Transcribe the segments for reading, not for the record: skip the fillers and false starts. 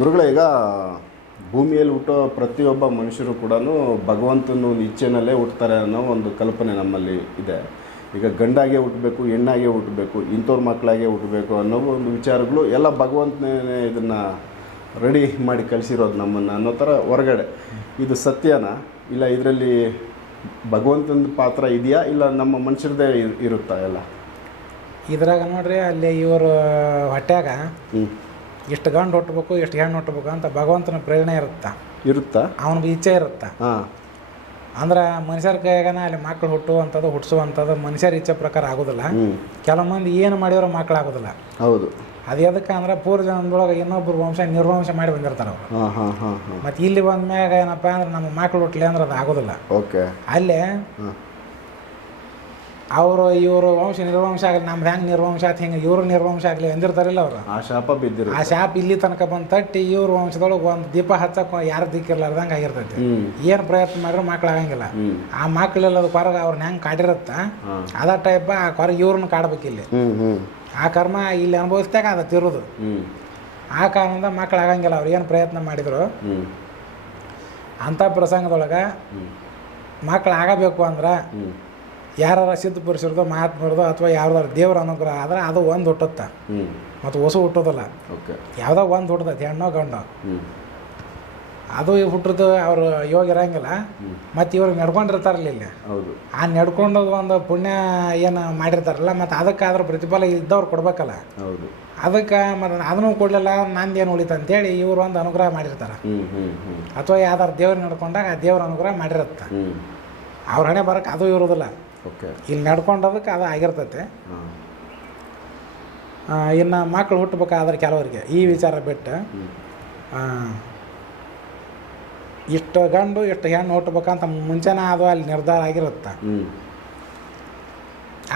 ಗುರುಗಳೇ, ಈಗ ಭೂಮಿಯಲ್ಲಿ ಹುಟ್ಟೋ ಪ್ರತಿಯೊಬ್ಬ ಮನುಷ್ಯರು ಕೂಡ ಭಗವಂತನ ಒಂದು ಇಚ್ಛೆನಲ್ಲೇ ಹುಟ್ಟುತ್ತಾರೆ ಅನ್ನೋ ಒಂದು ಕಲ್ಪನೆ ನಮ್ಮಲ್ಲಿ ಇದೆ. ಈಗ ಗಂಡಾಗೆ ಹುಟ್ಟಬೇಕು, ಹೆಣ್ಣಾಗೆ ಹುಟ್ಟಬೇಕು, ಇಂಥವ್ರ ಮಕ್ಕಳಾಗೆ ಹುಟ್ಟಬೇಕು ಅನ್ನೋ ಒಂದು ವಿಚಾರಗಳು ಎಲ್ಲ ಭಗವಂತನೇ ಇದನ್ನು ರೆಡಿ ಮಾಡಿ ಕಳಿಸಿರೋದು ನಮ್ಮನ್ನು ಅನ್ನೋ ಥರ ಹೊರಗಡೆ. ಇದು ಸತ್ಯನಾ, ಇಲ್ಲ ಇದರಲ್ಲಿ ಭಗವಂತನ ಪಾತ್ರ ಇದೆಯಾ, ಇಲ್ಲ ನಮ್ಮ ಮನುಷ್ಯರದೇ ಇರುತ್ತಾ ಎಲ್ಲ? ಇದ್ರಾಗ ನೋಡ್ರಿ, ಅಲ್ಲಿ ಇವರು ಹೊಟ್ಯಾಗ ಇಷ್ಟು ಗಂಡು ಹುಟ್ಟಬೇಕು, ಇಷ್ಟು ಹೆಣ್ಣು ಹುಟ್ಟಬೇಕು ಅಂತ ಭಗವಂತನ ಪ್ರೇರಣೆ ಇರುತ್ತಾ, ಅವನಿಗೆ ಇಚ್ಛೆ ಇರುತ್ತಾ. ಅಂದ್ರೆ ಮನುಷ್ಯರ ಕೈಯಾಗನ ಅಲ್ಲಿ ಮಕ್ಕಳು ಹುಟ್ಟುವಂಥದ್ದು ಹುಟ್ಟಿಸುವಂಥದ್ದು ಮನುಷ್ಯರ ಇಚ್ಛೆ ಪ್ರಕಾರ ಆಗೋದಿಲ್ಲ. ಕೆಲವು ಮಂದಿ ಏನು ಮಾಡಿದ್ರು ಮಕ್ಕಳು ಆಗೋದಿಲ್ಲ. ಹೌದು. ಅದು ಎದಕ್ಕೆ ಅಂದ್ರೆ ಪೂರ್ವ ಜನ್ಮದೊಳಗೆ ಇನ್ನೊಬ್ಬರು ವಂಶ ನಿರ್ವಂಶ ಮಾಡಿ ಬಂದಿರ್ತಾರೆ ಅವರು. ಮತ್ತು ಇಲ್ಲಿ ಬಂದ ಮ್ಯಾಗ ಏನಪ್ಪ ಅಂದ್ರೆ ನಮ್ಮ ಮಕ್ಕಳು ಹುಟ್ಟಲಿ ಅಂದ್ರೆ ಅದು ಆಗೋದಿಲ್ಲ. ಅಲ್ಲೇ ಅವರು ಇವರು ವಂಶ ನಿರ್ವಂಶ ಆಗಲಿ, ನಮ್ದು ಹೆಂಗೆ ನಿರ್ವಂಶ ಆಯ್ತು ಹಿಂಗೆ ಇವರು ನಿರ್ವಂಶ ಆಗಲಿ ಅಂದಿರ್ತಾರಿಲ್ಲ ಅವರು. ಆ ಶಾಪ ಇಲ್ಲಿ ತನಕ ಬಂದು ತಟ್ಟಿ ಇವ್ರ ವಂಶದೊಳಗೆ ಒಂದು ದೀಪ ಹಚ್ಚಕ್ಕೆ ಯಾರು ದಿಕ್ಕಿರ್ಲಾರ್ದಂಗೆ ಆಗಿರ್ತೈತಿ. ಏನು ಪ್ರಯತ್ನ ಮಾಡಿದ್ರು ಮಕ್ಳು ಆಗಂಗಿಲ್ಲ. ಆ ಮಕ್ಳೆಲ್ಲ ಹೊರಗೆ ಅವ್ರನ್ನ ಹೆಂಗೆ ಕಾಡಿರುತ್ತ ಅದ ಟೈಪ್ ಆ ಹೊರಗೆ ಇವ್ರನ್ನ ಕಾಡ್ಬೇಕಿಲ್ಲಿ. ಆ ಕರ್ಮ ಇಲ್ಲಿ ಅನುಭವಿಸ್ದಾಗ ಅದು ತಿರುದು. ಆ ಕಾರಣದಿಂದ ಮಕ್ಳು ಆಗಂಗಿಲ್ಲ. ಅವ್ರು ಏನು ಪ್ರಯತ್ನ ಮಾಡಿದ್ರು ಅಂಥ ಪ್ರಸಂಗದೊಳಗೆ ಮಕ್ಳು ಆಗಬೇಕು ಅಂದ್ರೆ ಯಾರ ಸಿದ್ಧ ಪುರುಷರದು ಮಹಾತ್ಮರದು ಅಥವಾ ಯಾವ್ದಾರು ದೇವ್ರ ಅನುಗ್ರಹ ಆದ್ರೆ ಅದು ಒಂದು ಹುಟ್ಟುತ್ತೆ ಮತ್ತು ಹೊಸ ಹುಟ್ಟೋದಿಲ್ಲ. ಯಾವುದೋ ಒಂದು ಹುಟ್ಟದೈತಿ, ಹೆಣ್ಣೋ ಗಂಡೋ. ಅದು ಹುಟ್ಟಿದ್ದು ಅವ್ರು ಯೋಗ ಇರಂಗಿಲ್ಲ. ಮತ್ತು ಇವ್ರಿಗೆ ನಡ್ಕೊಂಡಿರ್ತಾರಲ್ಲ ಇಲ್ಲಿ, ಆ ನಡ್ಕೊಂಡೋದು ಒಂದು ಪುಣ್ಯ ಏನು ಮಾಡಿರ್ತಾರಲ್ಲ, ಮತ್ತು ಅದಕ್ಕಾದ್ರೂ ಪ್ರತಿಫಲ ಇದ್ದವ್ರು ಕೊಡ್ಬೇಕಲ್ಲ. ಅದಕ್ಕೆ ಮತ್ತು ಅದನ್ನು ಕೊಡಲಿಲ್ಲ, ನಂದೇನು ಉಳಿತು ಅಂತೇಳಿ ಇವ್ರು ಒಂದು ಅನುಗ್ರಹ ಮಾಡಿರ್ತಾರೆ. ಅಥವಾ ಯಾವ್ದಾರು ದೇವ್ರು ನಡ್ಕೊಂಡಾಗ ಆ ದೇವ್ರ ಅನುಗ್ರಹ ಮಾಡಿರುತ್ತೆ. ಅವ್ರ ಹಣೆ ಬರೋಕ್ಕೆ ಅದು ಇರೋದಿಲ್ಲ. ಇಲ್ಲಿ ನಡ್ಕೊಂಡೋದಕ್ಕೆ ಅದು ಆಗಿರ್ತೈತೆ. ಇನ್ನು ಮಕ್ಕಳು ಹುಟ್ಟಬೇಕಾದ್ರೆ ಕೆಲವರಿಗೆ ಈ ವಿಚಾರ ಬಿಟ್ಟು ಇಷ್ಟು ಗಂಡು ಇಷ್ಟು ಹೆಣ್ಣು ಹುಟ್ಟಬೇಕಂತ ಮುಂಚೆನೇ ಅದು ಅಲ್ಲಿ ನಿರ್ಧಾರ ಆಗಿರುತ್ತೆ.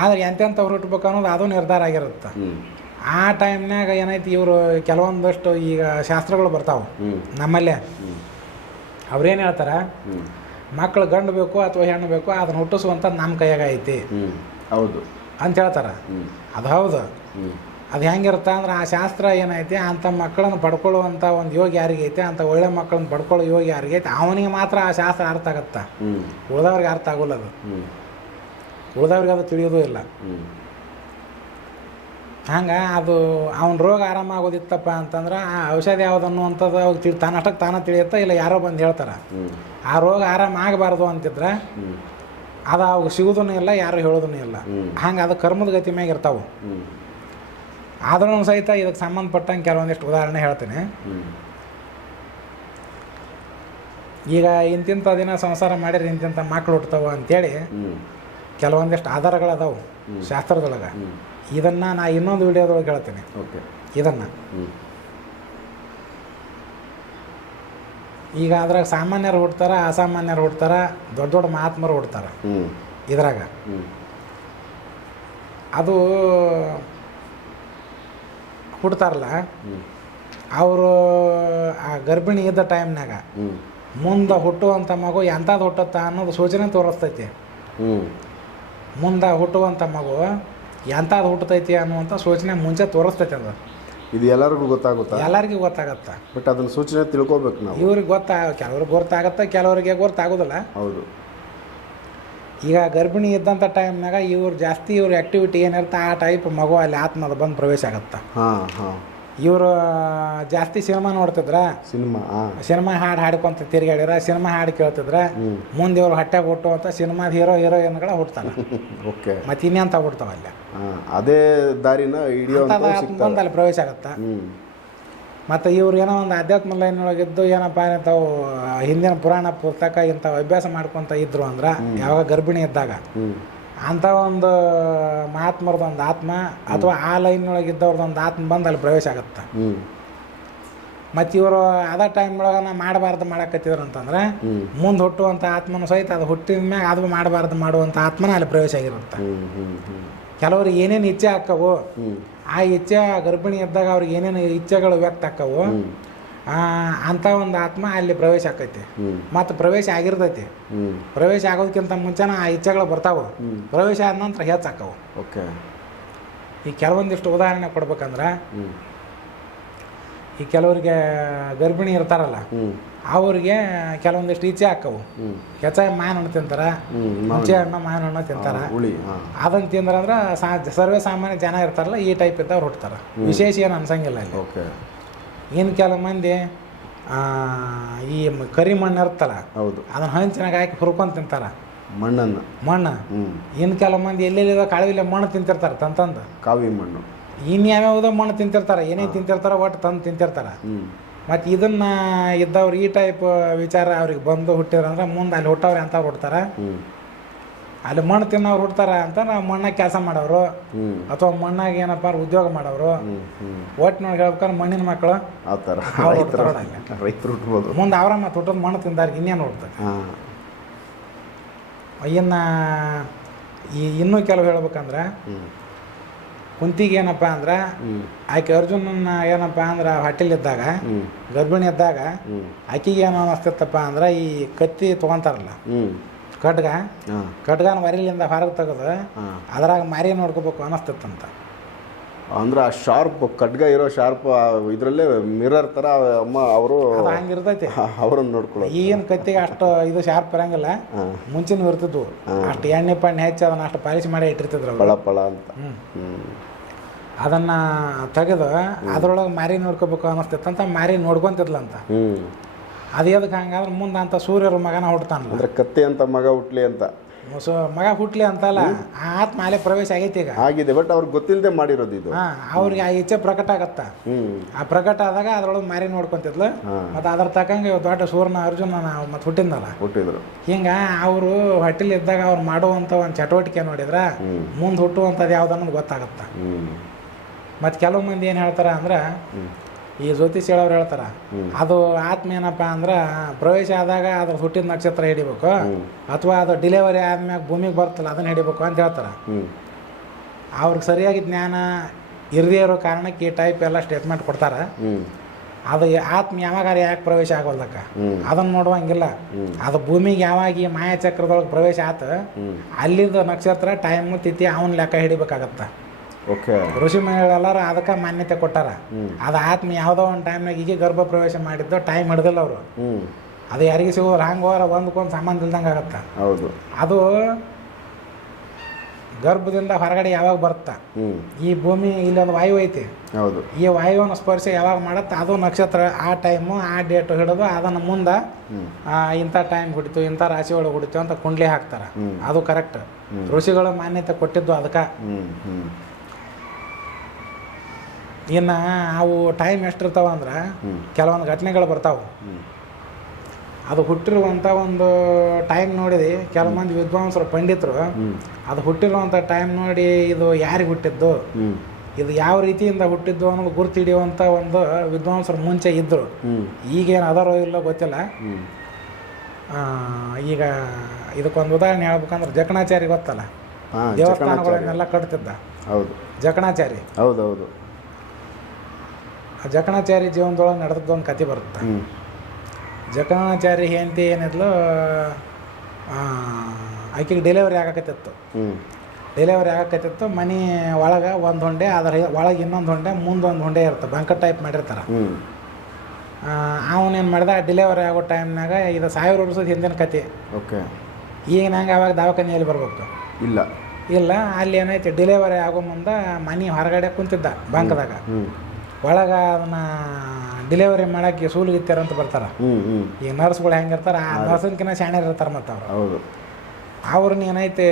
ಆದರೆ ಎಂತೆಂಥವ್ರು ಹುಟ್ಟಬೇಕು ಅನ್ನೋದು ಅದು ನಿರ್ಧಾರ ಆಗಿರುತ್ತೆ. ಆ ಟೈಮ್ನಾಗ ಏನೈತಿ, ಇವರು ಕೆಲವೊಂದಷ್ಟು ಈಗ ಶಾಸ್ತ್ರಗಳು ಬರ್ತಾವೆ ನಮ್ಮಲ್ಲೇ. ಅವ್ರೇನು ಹೇಳ್ತಾರೆ, ಮಕ್ಕಳು ಗಂಡು ಬೇಕು ಅಥವಾ ಹೆಣ್ಣು ಬೇಕು, ಅದನ್ನು ಹುಟ್ಟಿಸುವಂಥದ್ದು ನಮ್ಮ ಕೈಯಾಗ ಐತಿ ಹೌದು ಅಂತ ಹೇಳ್ತಾರೆ. ಅದು ಹೌದು. ಅದು ಹೆಂಗಿರುತ್ತೆ ಅಂದ್ರೆ ಆ ಶಾಸ್ತ್ರ ಏನೈತಿ, ಅಂಥ ಮಕ್ಕಳನ್ನು ಪಡ್ಕೊಳ್ಳುವಂಥ ಒಂದು ಯೋಗ ಯಾರಿಗೈತೆ, ಅಂಥ ಒಳ್ಳೆ ಮಕ್ಕಳನ್ನು ಪಡ್ಕೊಳ್ಳೋ ಯೋಗ ಯಾರಿಗೈತೆ ಅವನಿಗೆ ಮಾತ್ರ ಆ ಶಾಸ್ತ್ರ ಅರ್ಥ ಆಗತ್ತೆ. ಉಳಿದವ್ರಿಗೆ ಅರ್ಥ ಆಗೋಲ್ಲ. ಅದು ಉಳಿದವ್ರಿಗೆ ಅದು ತಿಳಿಯೋದು ಇಲ್ಲ. ಹಂಗೆ ಅದು ಅವನ ರೋಗ ಆರಾಮ ಆಗೋದಿತ್ತಪ್ಪ ಅಂತಂದ್ರೆ ಆ ಔಷಧಿ ಯಾವ್ದು ಅನ್ನುವಂಥದ್ದು ಅವಾಗ ತಾನಷ್ಟಕ್ಕೆ ತಾನೇ ತಿಳಿಯುತ್ತಾ, ಇಲ್ಲ ಯಾರೋ ಬಂದು ಹೇಳ್ತಾರೆ. ಆ ರೋಗ ಆರಾಮ ಆಗಬಾರ್ದು ಅಂತಿದ್ರೆ ಅದು ಅವಾಗ ಸಿಗೋದೂ ಇಲ್ಲ, ಯಾರು ಹೇಳೋದೂ ಇಲ್ಲ. ಹಂಗೆ ಅದು ಕರ್ಮದ ಗತಿ ಮ್ಯಾಗ ಇರ್ತಾವೆ. ಆದ್ರೂ ಸಹಿತ ಇದಕ್ಕೆ ಸಂಬಂಧಪಟ್ಟಂಗೆ ಕೆಲವೊಂದಿಷ್ಟು ಉದಾಹರಣೆ ಹೇಳ್ತೀನಿ. ಈಗ ಇಂತಿಂಥ ದಿನ ಸಂಸಾರ ಮಾಡಿದ್ರೆ ಇಂತಿಂಥ ಮಕ್ಕಳು ಹುಟ್ಟತಾವ ಅಂತೇಳಿ ಕೆಲವೊಂದಿಷ್ಟು ಆಧಾರಗಳದಾವು ಶಾಸ್ತ್ರದೊಳಗೆ. ಇದನ್ನು ನಾ ಇನ್ನೊಂದು ವಿಡಿಯೋದೊಳಗೆ ಹೇಳ್ತೀನಿ. ಇದನ್ನು ಈಗ ಅದ್ರಾಗ ಸಾಮಾನ್ಯರು ಹುಡ್ತಾರೆ, ಅಸಾಮಾನ್ಯರು ಹುಡ್ತಾರೆ, ದೊಡ್ಡ ದೊಡ್ಡ ಮಹಾತ್ಮರು ಹುಡ್ತಾರೆ. ಇದ್ರಾಗ ಅದು ಹುಡ್ತಾರಲ್ಲ, ಅವರು ಆ ಗರ್ಭಿಣಿ ಇದ್ದ ಟೈಮ್ನಾಗ ಮುಂದೆ ಹುಟ್ಟುವಂಥ ಮಗು ಎಂಥದ್ದು ಹುಟ್ಟುತ್ತಾ ಅನ್ನೋದು ಸೂಚನೆ ತೋರಿಸ್ತೈತಿ. ಮುಂದೆ ಹುಟ್ಟುವಂಥ ಮಗು ಎಂಥದ್ದು ಹುಟ್ಟತೈತಿ ಅನ್ನುವಂಥ ಸೂಚನೆ ಮುಂಚೆ ತೋರಿಸ್ತೈತಿ. ಅದು ಇದು ಎಲ್ಲರಿಗೂ ಗೊತ್ತಾಗುತ್ತಾ? ಎಲ್ಲರಿಗೂ ಗೊತ್ತಾಗತ್ತೆ. ಬಟ್ ಅದನ್ನ ಸೂಚನೆ ತಿಳ್ಕೊಬೇಕು ನಾವು. ಇವ್ರಿಗೆ ಕೆಲವ್ರಿಗೆ ಗೊತ್ತಾಗತ್ತೆ, ಕೆಲವರಿಗೆ ಗೊತ್ತಾಗೋದಿಲ್ಲ. ಹೌದು. ಈಗ ಗರ್ಭಿಣಿ ಇದ್ದಂಥ ಟೈಮ್ನಾಗ ಇವ್ರ ಆ್ಯಕ್ಟಿವಿಟಿ ಏನಿರುತ್ತೆ ಆ ಟೈಪ್ ಮಗು ಅಲ್ಲಿ ಆತ್ಮದ ಬಂದು ಪ್ರವೇಶ ಆಗತ್ತೆ. ಇವರು ಜಾಸ್ತಿ ಸಿನಿಮಾ ನೋಡ್ತಿದ್ರ, ಸಿನಿಮಾ ಹಾಡು ಹಾಡ್ಕೊಂತ ತಿರುಗಾಡಿರ, ಸಿನಿಮಾ ಹಾಡು ಕೇಳ್ತಿದ್ರ, ಮುಂದೆ ಇವ್ರು ಹೊಟ್ಟೆಗೆ ಹುಟ್ಟುವಂಥ ಸಿನಿಮಾದ ಹೀರೋಯಿನ್ಗಳ ಹುಡ್ತಾರ. ಮತ್ತೆ ಇನ್ನೆಂತ ಹುಡ್ತಾವ ಅಲ್ಲಿ. ಅದೇ ದಾರಿನ ಬಂದು ಅಲ್ಲಿ ಪ್ರವೇಶ ಆಗತ್ತ. ಮತ್ತು ಇವ್ರು ಏನೋ ಒಂದು ಆಧ್ಯಾತ್ಮ ಲೈನೊಳಗಿದ್ದು ಏನಪ್ಪ ತಾವು ಹಿಂದಿನ ಪುರಾಣ ಪುಸ್ತಕ ಇಂಥವು ಅಭ್ಯಾಸ ಮಾಡ್ಕೊತ ಇದ್ರು ಅಂದ್ರೆ ಯಾವಾಗ ಗರ್ಭಿಣಿ ಇದ್ದಾಗ ಅಂಥ ಒಂದು ಮಹಾತ್ಮರದೊಂದು ಆತ್ಮ ಅಥವಾ ಆ ಲೈನ್ನೊಳಗಿದ್ದವ್ರದ್ದೊಂದು ಆತ್ಮ ಬಂದು ಅಲ್ಲಿ ಪ್ರವೇಶ ಆಗುತ್ತೆ. ಮತ್ತು ಇವರು ಅದೇ ಟೈಮ್ ಒಳಗೆ ಮಾಡಬಾರ್ದು ಮಾಡಕತ್ತಿದ್ರು ಅಂತಂದ್ರೆ ಮುಂದೆ ಹುಟ್ಟುವಂಥ ಆತ್ಮನೂ ಸಹಿತ ಅದು ಹುಟ್ಟಿದ ಮ್ಯಾಗ ಅದು ಮಾಡಬಾರ್ದು ಮಾಡುವಂಥ ಆತ್ಮನ ಅಲ್ಲಿ ಪ್ರವೇಶ ಆಗಿರುತ್ತೆ. ಕೆಲವ್ರಿಗೆ ಏನೇನು ಇಚ್ಛೆ ಆಕ್ಕವು, ಆ ಇಚ್ಛೆ ಗರ್ಭಿಣಿ ಇದ್ದಾಗ ಅವ್ರಿಗೆ ಏನೇನು ಇಚ್ಛೆಗಳು ವ್ಯಕ್ತ ಆಕ್ಕವು, ಅಂಥ ಒಂದು ಆತ್ಮ ಅಲ್ಲಿ ಪ್ರವೇಶ ಆಕೈತಿ. ಮತ್ತು ಪ್ರವೇಶ ಆಗಿರ್ತೈತಿ. ಪ್ರವೇಶ ಆಗೋದಕ್ಕಿಂತ ಮುಂಚೆನ ಆ ಇಚ್ಛೆಗಳು ಬರ್ತಾವೆ. ಪ್ರವೇಶ ಆದ ನಂತರ ಹೆಚ್ಚಾಕ್ಕವು. ಈ ಕೆಲವೊಂದಿಷ್ಟು ಉದಾಹರಣೆ ಕೊಡ್ಬೇಕಂದ್ರೆ ಈ ಕೆಲವರಿಗೆ ಗರ್ಭಿಣಿ ಇರ್ತಾರಲ್ಲ ಹ್ಞೂ ಅವ್ರಿಗೆ ಕೆಲವೊಂದಿಷ್ಟು ಈಚೆ ಹಾಕವು ಹೆಚ್ಚಾಗಿ ಮಾವಿನ ಹಣ್ಣು ತಿಂತಾರೆ, ಮುಂಚೆ ಹಣ್ಣು ಮಾವಿನ ಹಣ್ಣು ತಿಂತಾರೆ. ಹುಳಿ ಹಾಂ ಅದನ್ನು ತಿಂದ್ರಂದ್ರೆ ಸರ್ವೇ ಸಾಮಾನ್ಯ ಜನ ಇರ್ತಾರಲ್ಲ ಈ ಟೈಪ್ ಇದ್ದವ್ರು ಹುಡ್ತಾರೆ. ವಿಶೇಷ ಏನು ಅನ್ಸಂಗಿಲ್ಲ ಇಲ್ಲಿ. ಓಕೆ. ಇನ್ನು ಕೆಲವು ಮಂದಿ ಈ ಕರಿ ಮಣ್ಣು ಇರ್ತಲ್ಲ, ಹೌದು, ಅದನ್ನ ಹಂಚಿನಾಗ ಹಾಕಿ ಹುರ್ಕೊಂಡು ತಿಂತಾರೆ ಮಣ್ಣನ್ನು. ಮಣ್ಣು. ಇನ್ನು ಕೆಲವು ಮಂದಿ ಎಲ್ಲೆಲ್ಲಿದ ಕಾಳುವಿಲ್ಲ ಮಣ್ಣು ತಿಂತಿರ್ತಾರೆ ತಂದು. ಕಾವಿ ಮಣ್ಣು. ಇನ್ಯಾವ್ಯಾವುದೋ ಮಣ್ಣು ತಿಂತಿರ್ತಾರೆ, ಏನೇ ತಿಂತಿರ್ತಾರೆ ಒಟ್ಟು ತಂದು ತಿಂತಿರ್ತಾರೆ. ಮತ್ತು ಇದನ್ನು ಇದ್ದವ್ರು ಈ ಟೈಪ್ ವಿಚಾರ ಅವ್ರಿಗೆ ಬಂದು ಹುಟ್ಟಿದ್ರಂದ್ರೆ ಮುಂದೆ ಅಲ್ಲಿ ಹುಟ್ಟವ್ರು ಎಂಥವ್ರು ಹುಡ್ತಾರೆ, ಅಲ್ಲಿ ಮಣ್ಣು ತಿನ್ನೋರು ಹುಡ್ತಾರೆ ಅಂತ ನಾವು ಮಣ್ಣಾಗ ಕೆಲಸ ಮಾಡೋರು ಅಥವಾ ಮಣ್ಣಾಗ ಏನಪ್ಪ ಉದ್ಯೋಗ ಮಾಡೋರು ಒಟ್ಟಿನೊಳಗೆ ಹೇಳ್ಬೇಕಾದ್ರೆ ಮಣ್ಣಿನ ಮಕ್ಕಳು ಆ ಥರ ರೈತರು ಹುಟ್ಬೋದು. ಮುಂದೆ ಅವರ ಮತ್ತು ಹುಟ್ಟೋದು ಮಣ್ಣು ತಿಂದಾರ ಇನ್ನೇನು ಹುಡ್ತಾರೆ. ಇನ್ನು ಇನ್ನೂ ಕೆಲವು ಹೇಳ್ಬೇಕಂದ್ರೆ ಕುಂತಿಗೆ ಏನಪ್ಪ ಅಂದ್ರೆ ಆಕೆ ಅರ್ಜುನನ್ನ ಏನಪ್ಪ ಅಂದ್ರೆ ಹೊಟ್ಟೆಲಿದ್ದಾಗ ಗರ್ಭಿಣಿ ಇದ್ದಾಗ ಆಕೆಗೆ ಏನು ಅನ್ನಿಸ್ತೈತಪ್ಪ ಅಂದ್ರೆ ಈ ಕತ್ತಿ ತೊಗೊಂತಾರಲ್ಲ ಖಡ್ಗನ ವರಿಲಿಂದ ಹೊರಗೆ ತೆಗೆದು ಅದ್ರಾಗ ಮಾರಿ ನೋಡ್ಕೋಬೇಕು ಅನ್ನಿಸ್ತೈತಂತ. ಅಂದ್ರೆ ಆ ಶಾರ್ಪ್ ಖಡ್ಗ ಇರೋ ಶಾರ್ಪ್ ಇದರಲ್ಲೇ ಮಿರರ್ ಥರ ಅಮ್ಮ ಅವರು ಹಂಗಿರ್ತೈತಿ, ಅವ್ರನ್ನ ನೋಡ್ಕೊಳ್ಳೋ. ಈಗಿನ ಕತ್ತಿಗೆ ಅಷ್ಟು ಇದು ಶಾರ್ಪ್ ಇರಂಗಿಲ್ಲ, ಮುಂಚಿನ ಇರ್ತಿದ್ವು. ಅಷ್ಟು ಎಣ್ಣೆ ಪಣ್ಣೆ ಹೆಚ್ಚಿ ಅದನ್ನ ಅಷ್ಟು ಪಾಲಿಶ್ ಮಾಡಿ ಇಟ್ಟಿರ್ತಿದ್ರು ಪಳ ಪಳ ಅಂತ. ಅದನ್ನ ತೆಗೆದು ಅದ್ರೊಳಗೆ ಮಾರಿ ನೋಡ್ಕೋಬೇಕು ಅನ್ನಿಸ್ತೈತಂತ ಮಾರಿ ನೋಡ್ಕೊಂತಿದ್ಲಂತ. ಅದು ಎದಕ್ಕೆ ಹಂಗಾದ್ರೆ ಮುಂದೆ ಅಂತ ಸೂರ್ಯರ ಮಗನ ಹುಡ್ತಾನ, ಅಂದ್ರೆ ಕತ್ತೆ ಅಂತ ಮಗ ಹುಟ್ಲಿ ಅಂತ. ಮಗ ಹುಟ್ಲಿ ಅಂತಲ್ಲ, ಆತ್ಮ ಅಲ್ಲೇ ಪ್ರವೇಶ ಆಗೈತಿ ಈಗ ಆಗಿದೆ. ಬಟ್ ಅವ್ರಿಗೆ ಗೊತ್ತಿಲ್ಲದೆ ಮಾಡಿರೋದು ಇದು. ಅವ್ರಿಗೆ ಆ ಇಚ್ಛೆ ಪ್ರಕಟ ಆಗತ್ತ. ಆ ಪ್ರಕಟ ಆದಾಗ ಅದ್ರೊಳಗೆ ಮಾರಿ ನೋಡ್ಕೊಂತಿದ್ಲು. ಮತ್ತು ಅದ್ರ ತಕ್ಕಂಗೆ ದೊಡ್ಡ ಸೂರ್ಯನ ಅರ್ಜುನ ಮತ್ತೆ ಹುಟ್ಟಿದ್ರು. ಹಿಂಗ ಅವರು ಹೊಟ್ಟೆಲಿ ಇದ್ದಾಗ ಅವ್ರು ಮಾಡುವಂಥ ಒಂದು ಚಟುವಟಿಕೆ ನೋಡಿದ್ರ ಮುಂದೆ ಹುಟ್ಟುವಂಥದ್ದು ಯಾವ್ದು ಅನ್ನೋದು ಗೊತ್ತಾಗತ್ತ. ಮತ್ತು ಕೆಲವು ಮಂದಿ ಏನು ಹೇಳ್ತಾರ ಅಂದ್ರೆ ಈ ಜ್ಯೋತಿಷ್ ಹೇಳೋರು ಹೇಳ್ತಾರ ಅದು ಆತ್ಮ ಏನಪ್ಪ ಅಂದ್ರೆ ಪ್ರವೇಶ ಆದಾಗ ಅದ್ರ ಹುಟ್ಟಿದ ನಕ್ಷತ್ರ ಹಿಡಿಬೇಕು ಅಥವಾ ಅದು ಡಿಲಿವರಿ ಆದ್ಮ್ಯಾಗ ಭೂಮಿಗೆ ಬರ್ತಲ್ಲ ಅದನ್ನ ಹಿಡಿಬೇಕು ಅಂತ ಹೇಳ್ತಾರೆ. ಅವ್ರಿಗೆ ಸರಿಯಾಗಿ ಜ್ಞಾನ ಇರದೇ ಇರೋ ಕಾರಣಕ್ಕೆ ಈ ಟೈಪ್ ಎಲ್ಲ ಸ್ಟೇಟ್ಮೆಂಟ್ ಕೊಡ್ತಾರೆ. ಅದು ಆತ್ಮ ಯಾವಾಗ ಯಾಕೆ ಪ್ರವೇಶ ಆಗೋಲ್ದಕ್ಕ ಅದನ್ನು ನೋಡುವಂಗಿಲ್ಲ. ಅದು ಭೂಮಿಗೆ ಯಾವಾಗ ಈ ಮಾಯಾಚಕ್ರದೊಳಗೆ ಪ್ರವೇಶ ಆತ ಅಲ್ಲಿಂದ ನಕ್ಷತ್ರ ಟೈಮು ತಿಥಿ ಅವನ ಲೆಕ್ಕ ಹಿಡಿಬೇಕಾಗತ್ತ. ಋಷಿ ಮನೆಗಳೆಲ್ಲರೂ ಅದಕ್ಕೆ ಮಾನ್ಯತೆ ಕೊಟ್ಟಾರ. ಅದು ಆತ್ಮ ಯಾವುದೋ ಒಂದು ಟೈಮ್ನಾಗ ಈಗ ಗರ್ಭ ಪ್ರವೇಶ ಮಾಡಿದ್ದು ಟೈಮ್ ಹಿಡ್ದಿಲ್ಲ ಅವರು. ಅದು ಯಾರಿಗೆ ಸಿಗೋರು ಹಂಗೆ ಹೋರ ಒಂದಕ್ಕೊಂದು ಸಂಬಂಧ ಇಲ್ದಂಗೆ ಆಗತ್ತ. ಅದು ಗರ್ಭದಿಂದ ಹೊರಗಡೆ ಯಾವಾಗ ಬರುತ್ತಾ ಈ ಭೂಮಿ ಇಲ್ಲೊಂದು ವಾಯು ಐತಿ, ಈ ವಾಯುವಿನ ಸ್ಪರ್ಶ ಯಾವಾಗ ಮಾಡತ್ತೆ ಅದು ನಕ್ಷತ್ರ ಆ ಟೈಮು ಆ ಡೇಟು ಹಿಡಿದು ಅದನ್ನು ಮುಂದೆ ಇಂಥ ಟೈಮ್ ಹುಡಿತು ಇಂಥ ರಾಶಿ ಒಳಗೆ ಹುಡಿತು ಅಂತ ಕುಂಡ್ಲಿ ಹಾಕ್ತಾರೆ. ಅದು ಕರೆಕ್ಟ್. ಋಷಿಗಳು ಮಾನ್ಯತೆ ಕೊಟ್ಟಿದ್ದು ಅದಕ್ಕೆ. ಇನ್ನು ಅವು ಟೈಮ್ ಎಷ್ಟಿರ್ತಾವ ಅಂದ್ರೆ ಕೆಲವೊಂದು ಘಟನೆಗಳು ಬರ್ತಾವೆ. ಅದು ಹುಟ್ಟಿರುವಂಥ ಒಂದು ಟೈಮ್ ನೋಡಿದೆ ಕೆಲವು ಮಂದಿ ವಿದ್ವಾಂಸರು ಪಂಡಿತರು ಅದು ಹುಟ್ಟಿರುವಂಥ ಟೈಮ್ ನೋಡಿ ಇದು ಯಾರಿಗೆ ಹುಟ್ಟಿದ್ದು, ಇದು ಯಾವ ರೀತಿಯಿಂದ ಹುಟ್ಟಿದ್ದು ಅನ್ನೋದು ಗುರ್ತು ಹಿಡಿಯುವಂಥ ಒಂದು ವಿದ್ವಾಂಸರು ಮುಂಚೆ ಇದ್ದರು. ಈಗೇನು ಅದರೋ ಇಲ್ಲೋ ಗೊತ್ತಿಲ್ಲ. ಈಗ ಇದಕ್ಕೊಂದು ಉದಾಹರಣೆ ಹೇಳ್ಬೇಕಂದ್ರೆ ಜಕಣಾಚಾರಿ ಗೊತ್ತಲ್ಲ, ದೇವಸ್ಥಾನಗಳನ್ನೆಲ್ಲ ಕಟ್ತಿದ್ದ ಜಕಣಾಚಾರಿ. ಜಕಣಾಚಾರಿ ಜೀವನದೊಳಗೆ ನಡೆದದ್ದೊಂದು ಕತೆ ಬರುತ್ತೆ. ಜಕಣಾಚಾರಿ ಹೆಂಡತಿ ಏನಿದ್ಲು ಆಕೆಗೆ ಡೆಲಿವರಿ ಆಗಕತ್ತಿತ್ತು. ಮನೆ ಒಳಗೆ ಒಂದು ಹೊಂಡೆ, ಅದರ ಒಳಗೆ ಇನ್ನೊಂದು ಹೊಂಡೆ, ಮುಂದೊಂದು ಹೊಂಡೆ ಇರುತ್ತೆ, ಬಂಕರ್ ಟೈಪ್ ಮಾಡಿರ್ತಾರೆ. ಅವನೇನು ಮಾಡಿದ ಡೆಲಿವರಿ ಆಗೋ ಟೈಮ್ನಾಗ ಇದು 1000 ವರ್ಷದ ಹಿಂದಿನ ಕತೆ. ಈಗ ನಂಗೆ ಅವಾಗ ದವಾಖಾನೆಯಲ್ಲಿ ಬರ್ಬೇಕು ಇಲ್ಲ ಅಲ್ಲಿ ಏನೈತೆ ಡೆಲಿವರಿ ಆಗೋ ಮುಂದೆ ಮನೆ ಹೊರಗಡೆ ಕುಂತಿದ್ದ ಬಂಕದಾಗ. ಒಳಗೆ ಅದನ್ನು ಡೆಲಿವರಿ ಮಾಡೋಕ್ಕೆ ಸೂಲಿಗಿತ್ತಾರ ಅಂತ ಬರ್ತಾರೆ. ಈಗ ನರ್ಸ್ಗಳು ಹೆಂಗಿರ್ತಾರೆ ಆ ನರ್ಸನ್ಕಿನ್ನ ಶಾಣ್ಯರು ಇರ್ತಾರೆ. ಮತ್ತು ಅವ್ರನ್ನ ಏನೈತೆ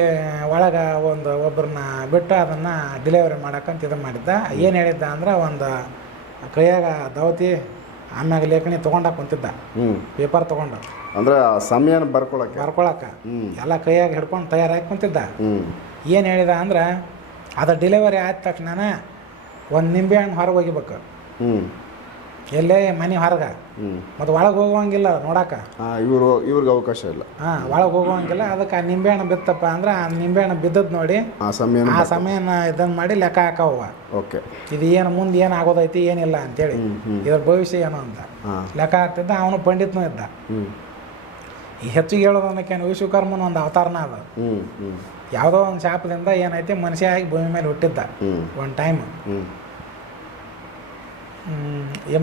ಒಳಗೆ ಒಬ್ಬರನ್ನ ಬಿಟ್ಟು ಅದನ್ನು ಡೆಲಿವರಿ ಮಾಡೋಕ್ಕಂತ ಇದು ಮಾಡಿದ್ದ. ಏನು ಹೇಳಿದ್ದ ಅಂದ್ರೆ ಒಂದು ಕೈಯಾಗ ದವತಿ ಆಮ್ಯಾಗ ಲೇಖನಿ ತೊಗೊಂಡಾಗ ಕುಂತಿದ್ದ, ಪೇಪರ್ ತೊಗೊಂಡು ಅಂದ್ರೆ ಸಮಯನ ಬರ್ಕೊಳಕ್ಕೆ ಎಲ್ಲ ಕೈಯಾಗ ಹಿಡ್ಕೊಂಡು ತಯಾರಾಗಿ ಕುಂತಿದ್ದ. ಏನು ಹೇಳಿದ ಅಂದ್ರೆ ಅದು ಡೆಲಿವರಿ ಆದ ತಕ್ಷಣ ಒಂದು ನಿಂಬೆ ಹಣ್ಣು ಹೊರಗೆ ಹೋಗಿಬೇಕು, ಎಲ್ಲೇ ಮನೆ ಹೊರಗೆ. ಮತ್ತು ಒಳಗೆ ಹೋಗುವಂಗಿಲ್ಲ ನೋಡಕ್ಕೆ, ಇವ್ರಿಗೆ ಅವಕಾಶ ಇಲ್ಲ. ಒಳಗೆ ಹೋಗುವಂಗಿಲ್ಲ. ಅದಕ್ಕೆ ಆ ನಿಂಬೆಹಣ್ಣು ಬಿತ್ತಪ್ಪ ಅಂದ್ರೆ ಆ ನಿಂಬೆಹಣ್ಣು ಬಿದ್ದದ್ದು ನೋಡಿ ಆ ಸಮಯನ ಇದನ್ನು ಮಾಡಿ ಲೆಕ್ಕ ಹಾಕವ. ಇದು ಏನು ಮುಂದೆ ಏನು ಆಗೋದೈತಿ ಏನಿಲ್ಲ ಅಂತೇಳಿ ಇದ್ರ ಭವಿಷ್ಯ ಏನು ಅಂತ ಲೆಕ್ಕ ಹಾಕ್ತಿದ್ದ. ಅವನು ಪಂಡಿತನೂ ಇದ್ದ. ಈ ಹೆಚ್ಚಿಗೆ ಹೇಳೋದನ್ನಕ್ಕೇನು ವಿಶ್ವಕರ್ಮನ ಒಂದು ಅವತಾರನ ಅದು. ಯಾವುದೋ ಒಂದು ಶಾಪದಿಂದ ಏನೈತಿ ಮನುಷ್ಯ ಆಗಿ ಭೂಮಿ ಮೇಲೆ ಹುಟ್ಟಿದ್ದ ಒಂದು ಟೈಮ್.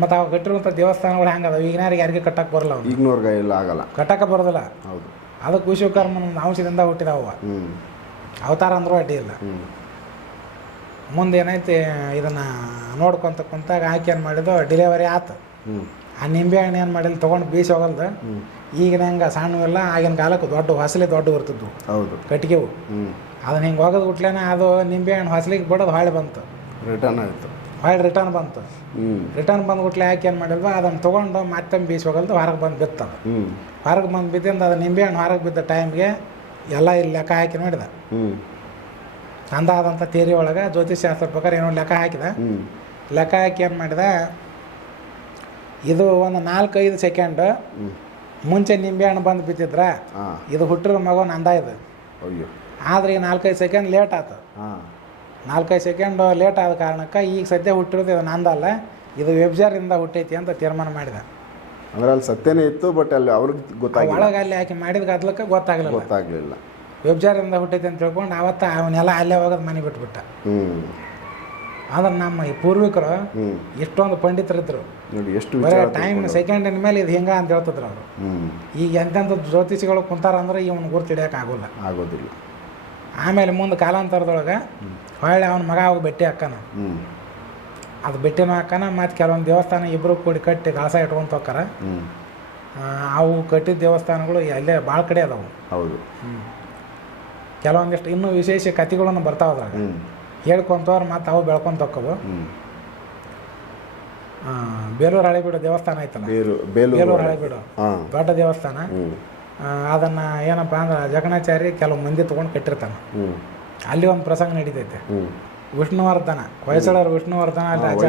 ಮತ್ತು ಅವು ಕಟ್ಟಿರುವಂಥ ದೇವಸ್ಥಾನಗಳು ಹೆಂಗೆ ಅದಾವೆ ಈಗಿನಾರಿಗೆ ಯಾರಿಗೆ ಕಟ್ಟಕ್ಕೆ ಬರಲ್ಲ ಅವ್ನು ಈಗಿನವ್ರಿಗೆ ಎಲ್ಲ ಆಗಲ್ಲ. ಕಟ್ಟಕ್ಕೆ ಬರೋದಿಲ್ಲ. ಹೌದು. ಅದಕ್ಕೆ ವಿಶ್ವಕರ್ಮನ ಅಂಶದಿಂದ ಹುಟ್ಟಿದಾವ ಅವತಾರ ಅಂದರೂ ಅಡ್ಡಿ ಇಲ್ಲ. ಮುಂದೆ ಏನೈತಿ ಇದನ್ನು ನೋಡ್ಕೊತ ಕುಂತಾಗ ಆಕೆ ಏನು ಮಾಡಿದ್ದು ಡಿಲಿವರಿ ಆತು. ಆ ನಿಂಬೆ ಹಣ್ಣು ಏನು ಮಾಡಿಲ್ಲ ತೊಗೊಂಡು ಬೀಸಿ ಹೋಗಲ್ದು. ಈಗಿನ ಹಂಗೆ ಸಣ್ಣವೆಲ್ಲ ಆಗಿನ ಕಾಲಕ್ಕೆ ದೊಡ್ಡ ಹೊಸಲಿ ದೊಡ್ಡ ಇರ್ತಿದ್ವು. ಹೌದು. ಕಟ್ಟಿಗೆವು ಅದನ್ನ ಹಿಂಗೆ ಹೋಗೋದು ಬಿಟ್ಲೇನೆ ಅದು ನಿಂಬೆ ಹಣ್ಣು ಹೊಸಲಿಗೆ ಬಿಡೋದು ಹೊಳೆ ಬಂತು. ರಿಟರ್ನ್ ಆಯಿತು. ಹೊಳೆ ರಿಟರ್ನ್ ಬಂತು. ರಿಟರ್ನ್ ಬಂದ್ಬಿಟ್ಲೆ ಯಾಕೆ ಏನು ಮಾಡಿಲ್ವ ಅದನ್ನು ತೊಗೊಂಡು ಮತ್ತೆ ಬೀಸಿ ಹೋಗಲ್ದು ಹೊರಗೆ ಬಂದು ಬಿತ್ತದ. ಹೊರಗೆ ಬಂದು ಬಿದ್ದಿಂದ ಅದು ನಿಂಬೆ ಹಣ್ಣು ಹೊರಗೆ ಬಿದ್ದ ಟೈಮ್ಗೆ ಎಲ್ಲ ಇಲ್ಲಿ ಲೆಕ್ಕ ಹಾಕಿ ನೋಡಿದ. ಅಂದಾದಂಥ ಥಿಯರಿ ಒಳಗೆ ಜ್ಯೋತಿಷ್ಶಾಸ್ತ್ರ ಪ್ರಕಾರ ಏನೋ ಲೆಕ್ಕ ಹಾಕಿದ. ಲೆಕ್ಕ ಹಾಕಿ ಏನು ಮಾಡಿದ, ಇದು ಒಂದು 4-5 ಸೆಕೆಂಡ್ ಮುಂಚೆ ನಿಂಬೆಹಣ್ಣು ಬಂದು ಬಿದ್ದಿದ್ರ ಇದು ಹುಟ್ಟಿರೋ ಮಗನ ಅಂದ ಇದು. ಆದರೆ ಈಗ 4-5 ಸೆಕೆಂಡ್ ಲೇಟ್ ಆಯ್ತು. 4-5 ಸೆಕೆಂಡ್ ಲೇಟ್ ಆದ ಕಾರಣಕ್ಕೆ ಈಗ ಸದ್ಯ ಹುಟ್ಟಿರೋದು ಇದು ನಂದಲ್ಲ, ಇದು ವೆಬ್ಜಾರಿಂದ ಹುಟ್ಟೈತಿ ಅಂತ ತೀರ್ಮಾನ ಮಾಡಿದ. ಅಂದ್ರೆ ಅಲ್ಲಿ ಸತ್ಯನೇ ಇತ್ತು, ಬಟ್ ಅಲ್ಲಿ ಅವ್ರಿಗೆ ಗೊತ್ತಾಗಿಲ್ಲ. ಒಳಗೆ ಅಲ್ಲಿ ಆಕೆ ಮಾಡಿದ ಗದ್ಲಕ್ಕೆ ಗೊತ್ತಾಗಲಿಲ್ಲ. ವೆಬ್ಜಾರಿಂದ ಹುಟ್ಟೈತಿ ಅಂತ ತಿಳ್ಕೊಂಡು ಅವತ್ತು ಅವನ್ನೆಲ್ಲ ಅಲ್ಲೇ ಹೋಗೋದು ಮನೆ ಬಿಟ್ಬಿಟ್ಟ. ಅಂದ್ರೆ ನಮ್ಮ ಈ ಪೂರ್ವಿಕರು ಎಷ್ಟೊಂದು ಪಂಡಿತರಿದ್ರು ನೋಡಿ, ಎಷ್ಟು ಬರೀ ಟೈಮ್ ಸೆಕೆಂಡಿನ ಮೇಲೆ ಇದು ಹಿಂಗ ಅಂತ ಹೇಳ್ತಿದ್ರು ಅವರು. ಈಗ ಎಂತೆಂಥ ಜ್ಯೋತಿಷಿಗಳು ಕುಂತಾರ ಅಂದ್ರೆ ಇವನು ಗುರ್ತು ಆಗೋದಿಲ್ಲ. ಆಮೇಲೆ ಮುಂದೆ ಕಾಲಾಂತರದೊಳಗೆ ಹೊಳ್ಳಿ ಅವನ ಮಗ ಅವಾಗ ಭೇಟಿ ಹಾಕನ. ಅದು ಭೇಟಿನೂ ಹಾಕನ. ಮತ್ತು ಕೆಲವೊಂದು ದೇವಸ್ಥಾನ ಇಬ್ಬರು ಕೂಡಿ ಕಟ್ಟಿ ಕಳಸ ಇಟ್ಕೊಂತ ಹೋಗ್ತಾರ. ಅವು ಕಟ್ಟಿದ ದೇವಸ್ಥಾನಗಳು ಅಲ್ಲೇ ಭಾಳ ಕಡೆ ಅದಾವು. ಹೌದು. ಕೆಲವೊಂದಿಷ್ಟು ಇನ್ನೂ ವಿಶೇಷ ಕಥೆಗಳನ್ನು ಬರ್ತಾವ ಅದ್ರಾಗ ಹೇಳ್ಕೊಂತವ್ರು ಮತ್ತು ಅವು ಬೆಳ್ಕೊಂತ ಹೋಕ್ಕವು. ಬೇಲೂರು ಹಳೆಬೀಡು ದೇವಸ್ಥಾನ ಐತಲ್ಲ, ಬೇಲೂರು ಹಳೆಬೀಡು ದೊಡ್ಡ ದೇವಸ್ಥಾನ. ಅದನ್ನು ಏನಪ್ಪ ಅಂದ್ರೆ ಜಗಣಾಚಾರಿ ಕೆಲವು ಮಂದಿ ತೊಗೊಂಡು ಕಟ್ಟಿರ್ತಾನೆ. ಅಲ್ಲಿ ಒಂದು ಪ್ರಸಂಗ ನಡೀತೈತೆ. ವಿಷ್ಣುವರ್ಧನ ಹೊಯ್ಸಳರು ವಿಷ್ಣುವರ್ಧನ ಅಲ್ಲಿ ರಾಜ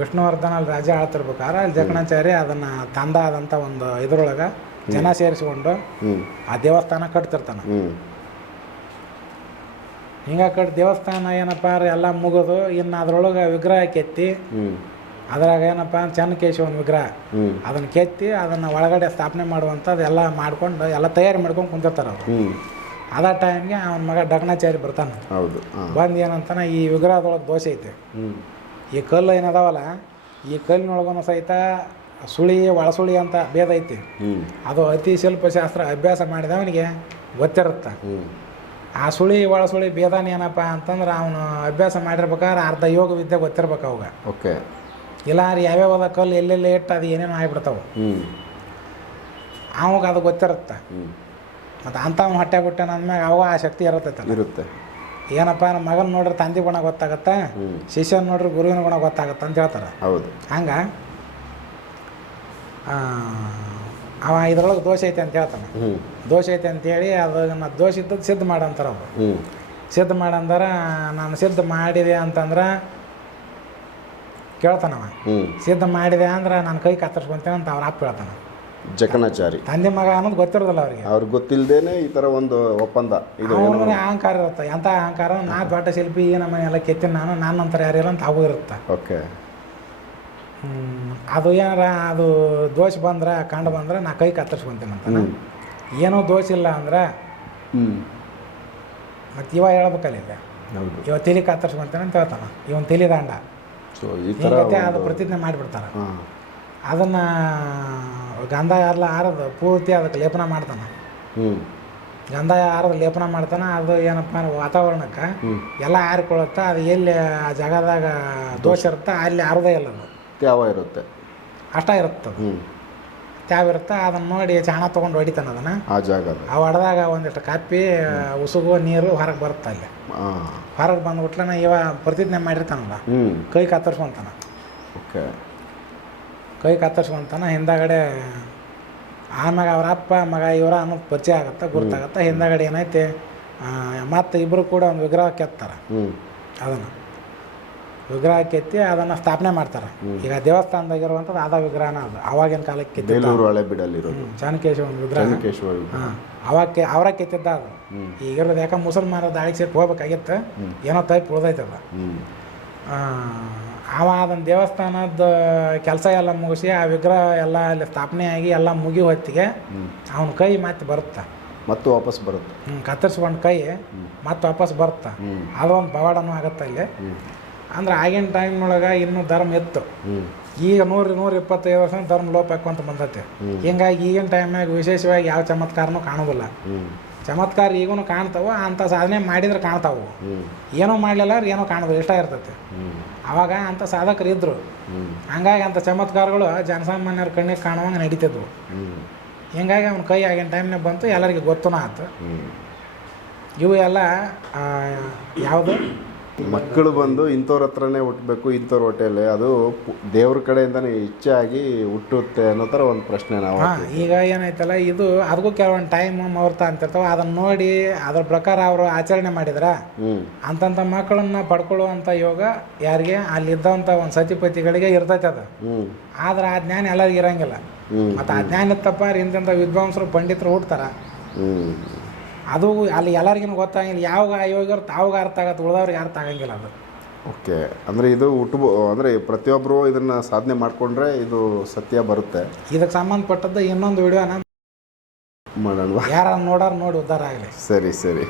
ವಿಷ್ಣುವರ್ಧನ ಅಲ್ಲಿ ರಾಜ ಆಳ್ತಿರ್ಬೇಕಾದ್ರೆ ಅಲ್ಲಿ ಜಗಣಾಚಾರಿ ಅದನ್ನು ತಂದಾದಂಥ ಒಂದು ಇದ್ರೊಳಗೆ ಜನ ಸೇರಿಸ್ಕೊಂಡು ಆ ದೇವಸ್ಥಾನ ಕಟ್ತಿರ್ತಾನೆ. ಹಿಂಗಾಗಿ ಕಟ್ಟಿ ದೇವಸ್ಥಾನ ಏನಪ್ಪ ಎಲ್ಲ ಮುಗಿದು ಇನ್ನು ಅದ್ರೊಳಗೆ ವಿಗ್ರಹ ಕೆತ್ತಿ ಅದ್ರಾಗ ಏನಪ್ಪ ಚೆನ್ನಕೇಶವನ ವಿಗ್ರಹ ಅದನ್ನು ಕೆತ್ತಿ ಅದನ್ನು ಒಳಗಡೆ ಸ್ಥಾಪನೆ ಮಾಡುವಂಥದ್ದು ಎಲ್ಲ ಮಾಡ್ಕೊಂಡು ಎಲ್ಲ ತಯಾರಿ ಮಾಡ್ಕೊಂಡು ಕುಂತಿರ್ತಾರೆ ಅವರು. ಅದೇ ಟೈಮ್ಗೆ ಅವನ ಮಗ ಡಗಣಾಚಾರಿ ಬರ್ತಾನೆ. ಬಂದು ಏನಂತಾನೆ, ಈ ವಿಗ್ರಹದೊಳಗೆ ದೋಷ ಐತೆ. ಈ ಕಲ್ಲು ಏನದಾವಲ್ಲ, ಈ ಕಲ್ಲಿನೊಳಗೂ ಸಹಿತ ಸುಳಿ ಒಳಸುಳಿ ಅಂತ ಭೇದ ಐತಿ. ಅದು ಅತಿ ಶಿಲ್ಪಶಾಸ್ತ್ರ ಅಭ್ಯಾಸ ಮಾಡಿದವನಿಗೆ ಗೊತ್ತಿರುತ್ತೆ. ಆ ಸುಳಿ ಒಳಸುಳಿ ಭೇದನ ಏನಪ್ಪ ಅಂತಂದ್ರೆ ಅವನು ಅಭ್ಯಾಸ ಮಾಡಿರ್ಬೇಕಾದ್ರೆ ಅರ್ಧ ಯೋಗ ವಿದ್ಯೆ ಗೊತ್ತಿರ್ಬೇಕು ಅವಾಗ. ಓಕೆ. ಇಲ್ಲ ಯಾವ್ಯಾವ ಕಲ್ಲು ಎಲ್ಲೆಲ್ಲೇ ಇಟ್ಟು ಅದು ಏನೇನು ಆಗಿಬಿಡ್ತಾವೆ. ಅವಾಗ ಅದು ಗೊತ್ತಿರುತ್ತೆ. ಮತ್ತು ಅಂಥವ್ನು ಹೊಟ್ಟೆ ಬಿಟ್ಟೆ ಅಂದ್ಮ್ಯಾಗ ಅವಾಗ ಆ ಶಕ್ತಿ ಇರುತ್ತೆ. ಏನಪ್ಪ ನಮ್ಮ ಮಗನ ನೋಡ್ರಿ ತಂದೆ ಗುಣ ಗೊತ್ತಾಗತ್ತೆ, ಶಿಷ್ಯನ ನೋಡ್ರಿ ಗುರುವಿನ ಗುಣ ಗೊತ್ತಾಗತ್ತೆ ಅಂತ ಹೇಳ್ತಾರೆ. ಹೌದು. ಹಂಗೆ ಅವ ಇದ್ರೊಳಗೆ ದೋಷ ಐತೆ ಅಂತ ಹೇಳ್ತಾನೆ. ದೋಷ ಐತೆ ಅಂತೇಳಿ ಅದನ್ನು ದೋಷ ಇದ್ದದ್ದು ಸಿದ್ಧ ಮಾಡಂತಾರೆ ಅವರು. ಸಿದ್ಧ ಮಾಡಂದ್ರೆ ನಾನು ಸಿದ್ಧ ಮಾಡಿದೆ ಅಂತಂದ್ರೆ ಕೇಳ್ತಾನವ. ಸಿದ್ಧ ಮಾಡಿದೆ ಅಂದ್ರೆ ನಾನು ಕೈ ಕತ್ತರಿಸ್ಕೊಂತೇನೆ ಅಂತ ಅವ್ರ ಅಪ್ಪ ಹೇಳ್ತಾನೆ. ಜಕಣಾಚಾರಿ ತಂದೆ ಮಗ ಅನ್ನೋದು ಗೊತ್ತಿರೋದಿಲ್ಲ ಅವ್ರಿಗೆ ಗೊತ್ತಿಲ್ಲದೇನೆ ಈ ಥರ ಒಂದು ಒಪ್ಪಂದ. ಅವನಿಗೆ ಅಹಂಕಾರ ಇರುತ್ತೆ. ಎಂಥ ಅಹಂಕಾರ, ನಾ ದೊಡ್ಡ ಶಿಲ್ಪಿ ನಮ್ಮ ಎಲ್ಲ ಕೆತ್ತೀನಿ ನಾನು ನಂತರ ಯಾರಿಲ್ಲ ಅಂತ ಅವು ಇರುತ್ತೆ. ಓಕೆ. ಅದು ಏನಾರ ಅದು ದೋಷ ಬಂದ್ರೆ ಕಂಡು ಬಂದ್ರೆ ನಾ ಕೈ ಕತ್ತರಿಸ್ಕೊಂತೀನಿ ಅಂತ. ಏನೋ ದೋಷ ಇಲ್ಲ ಅಂದ್ರೆ ಮತ್ತು ಇವ ಹೇಳ್ಬೇಕಲ್ಲ, ಇವ ತಲೆ ಕತ್ತರಿಸ್ಕೊಂತೇನೆ ಅಂತ ಹೇಳ್ತಾನೆ. ಇವನ್ ತಲೆ ದಾಂಡ ಅದು ಪ್ರತಿಜ್ಞೆ ಮಾಡಿಬಿಡ್ತಾನೆ. ಅದನ್ನು ಗಂಧ ಎಲ್ಲ ಆರದು ಪೂರ್ತಿ ಅದಕ್ಕೆ ಲೇಪನ ಮಾಡ್ತಾನೆ. ಗಂಧ ಆರದ ಲೇಪನ ಮಾಡ್ತಾನೆ. ಅದು ಏನಪ್ಪ ಅಂದ್ರೆ ವಾತಾವರಣಕ್ಕೆ ಎಲ್ಲ ಆರಿಕೊಳ್ಳುತ್ತೆ. ಅದು ಎಲ್ಲಿ ಆ ಜಾಗದಾಗ ದೋಷ ಇರುತ್ತೆ ಅಲ್ಲಿ ಆರೋದೇ ಇಲ್ಲ, ಅದು ತ್ಯಾವ ಇರುತ್ತೆ, ಅಷ್ಟ ಇರುತ್ತೆ. ತ್ಯಾವ ಇರುತ್ತೆ. ಅದನ್ನು ನೋಡಿ ಚಾಣ ತೊಗೊಂಡು ಹೊಡಿತಾನೆ ಅದನ್ನು. ಆ ಜಾಗ ಆ ಹೊಡೆದಾಗ ಒಂದಿಷ್ಟು ಕಾಪಿ ಉಸುಗು ನೀರು ಹೊರಗೆ ಬರುತ್ತೆ. ಅಲ್ಲಿ ಹೊರಗೆ ಬಂದ್ಬಿಟ್ಲನ ಇವ ಪ್ರತಿಜ್ಞೆ ಮಾಡಿರ್ತಾನಲ್ಲ, ಕೈ ಕತ್ತರಿಸ್ಕೊಂತಾನೆ. ಓಕೆ. ಕೈ ಕತ್ತರಿಸ್ಕೊಂತಾನೆ. ಹಿಂದಗಡೆ ಆಮ್ಯಾಗ ಅವ್ರ ಅಪ್ಪ ಮಗ ಇವರ ಅನ್ನೋದು ಪರಿಚಯ ಆಗುತ್ತೆ, ಗುರ್ತಾಗತ್ತೆ. ಹಿಂದಗಡೆ ಏನೈತಿ ಮತ್ತು ಇಬ್ಬರು ಕೂಡ ಒಂದು ವಿಗ್ರಹ ಕೆತ್ತಾರೆ. ಅದನ್ನು ವಿಗ್ರಹ ಕೆತ್ತಿ ಅದನ್ನು ಸ್ಥಾಪನೆ ಮಾಡ್ತಾರೆ. ಈಗ ದೇವಸ್ಥಾನದಾಗಿರುವಂಥದ್ದು ಆದ ವಿಗ್ರಹನ ಅದು ಆವಾಗಿನ ಕಾಲಕ್ಕೆ ಕೆತ್ತಿದ್ದು. ಚೆನ್ನಕೇಶವನ ವಿಗ್ರಹ. ಅವರ ಕೆತ್ತಿದ್ದ ಅದು. ಈಗಿರೋದು ಯಾಕೆ ಮುಸಲ್ಮಾನರ ದಾಳಿಗೆ ಸೇರಿ ಹೋಗ್ಬೇಕಾಗಿತ್ತು, ಏನೋ ಟೈಪ್ ಉಳ್ದೈತದ. ಅವ ಅದನ್ನು ದೇವಸ್ಥಾನದ ಕೆಲಸ ಎಲ್ಲ ಮುಗಿಸಿ ಆ ವಿಗ್ರಹ ಎಲ್ಲ ಅಲ್ಲಿ ಸ್ಥಾಪನೆ ಆಗಿ ಎಲ್ಲ ಮುಗಿ ಹೊತ್ತಿಗೆ ಅವನ ಕೈ ಮತ್ತೆ ಬರುತ್ತೆ, ಮತ್ತೆ ವಾಪಸ್ ಬರುತ್ತೆ. ಕತ್ತರಿಸ್ಕೊಂಡು ಕೈ ಮತ್ತೆ ವಾಪಸ್ ಬರುತ್ತೆ. ಅದೊಂದು ಪವಾಡನೂ ಆಗುತ್ತೆ ಅಲ್ಲಿ. ಅಂದ್ರೆ ಆಗಿನ ಟೈಮ್ನೊಳಗೆ ಇನ್ನೂ ಧರ್ಮ ಇತ್ತು. ಈಗ 100-125 ವರ್ಷ ಧರ್ಮ ಲೋಪ ಹಾಕೊಂತ ಬಂದೈತೆ. ಹಿಂಗಾಗಿ ಈಗಿನ ಟೈಮ್ನಾಗ ವಿಶೇಷವಾಗಿ ಯಾವ ಚಮತ್ಕಾರನೂ ಕಾಣೋದಿಲ್ಲ. ಚಮತ್ಕಾರ ಈಗೂ ಕಾಣ್ತಾವೆ, ಅಂಥ ಸಾಧನೆ ಮಾಡಿದ್ರೆ ಕಾಣ್ತಾವು. ಏನೋ ಮಾಡಲಿಲ್ಲ ಏನೋ ಕಾಣೋದು ಇಷ್ಟ ಇರ್ತೈತೆ. ಅವಾಗ ಅಂಥ ಸಾಧಕರು ಇದ್ದರು. ಹಂಗಾಗಿ ಅಂಥ ಚಮತ್ಕಾರಗಳು ಜನಸಾಮಾನ್ಯರ ಕಣ್ಣಿಗೆ ಕಾಣುವಂಗೆ ನಡೀತಿದ್ವು. ಹಿಂಗಾಗಿ ಅವ್ನ ಕೈ ಆಗಿನ ಟೈಮ್ನಾಗ ಬಂತು, ಎಲ್ಲರಿಗೆ ಗೊತ್ತೂ ಆಯ್ತು. ಇವು ಎಲ್ಲ ಯಾವುದು ಮಕ್ಕಳು ಬಂದು ಇಂಥವ್ರ ಹತ್ರನೇ ಹುಟ್ಟಬೇಕು, ಇಂಥವ್ರ ಹೊಟ್ಟೆಯಲ್ಲಿ ಅದು ದೇವ್ರ ಕಡೆಯಿಂದನೇ ಇಚ್ಛೆಯಾಗಿ ಹುಟ್ಟುತ್ತೆ ಅನ್ನೋ ಥರ ಒಂದು ಪ್ರಶ್ನೆ ನಾವು. ಈಗ ಏನೈತಲ್ಲ, ಇದು ಅದಕ್ಕೂ ಕೆಲವೊಂದು ಟೈಮ್ ಮುಹೂರ್ತ ಅಂತಿರ್ತಾವೆ. ಅದನ್ನು ನೋಡಿ ಅದ್ರ ಪ್ರಕಾರ ಅವರು ಆಚರಣೆ ಮಾಡಿದ್ರೆ ಅಂತಂಥ ಮಕ್ಕಳನ್ನ ಪಡ್ಕೊಳ್ಳುವಂಥ ಯೋಗ ಯಾರಿಗೆ ಅಲ್ಲಿದ್ದಂಥ ಒಂದು ಸತಿಪತಿಗಳಿಗೆ ಇರ್ತೈತೆ. ಅದು ಆದ್ರೆ ಆ ಜ್ಞಾನ ಎಲ್ಲರಿಗೂ ಇರಂಗಿಲ್ಲ. ಮತ್ತು ಆ ಜ್ಞಾನ ಇತ್ತಪ್ಪ ಇಂಥ ವಿದ್ವಾಂಸರು ಪಂಡಿತರು ಹುಡ್ತಾರ. ಅದು ಅಲ್ಲಿ ಎಲ್ಲರಿಗೂ ಗೊತ್ತಾಗಿಲ್ಲ. ಯಾವಾಗ ಯೋಗ್ಯರು ತಾವಾಗ ಅರ್ಥ ಆಗತ್ತೆ, ಉಳಿದವ್ರಿಗೆ ಅರ್ಥ ಆಗಂಗಿಲ್ಲ ಅದು. ಓಕೆ, ಅಂದರೆ ಇದು ಅಂದರೆ ಪ್ರತಿಯೊಬ್ಬರು ಇದನ್ನು ಸಾಧನೆ ಮಾಡಿಕೊಂಡ್ರೆ ಇದು ಸತ್ಯ ಬರುತ್ತೆ. ಇದಕ್ಕೆ ಸಂಬಂಧಪಟ್ಟದ್ದು ಇನ್ನೊಂದು ವಿಡಿಯೋನ ಮಾಡೋಣ, ಯಾರು ನೋಡೋರು ನೋಡಿ ಉದ್ಧಾರ ಆಗಲಿ. ಸರಿ.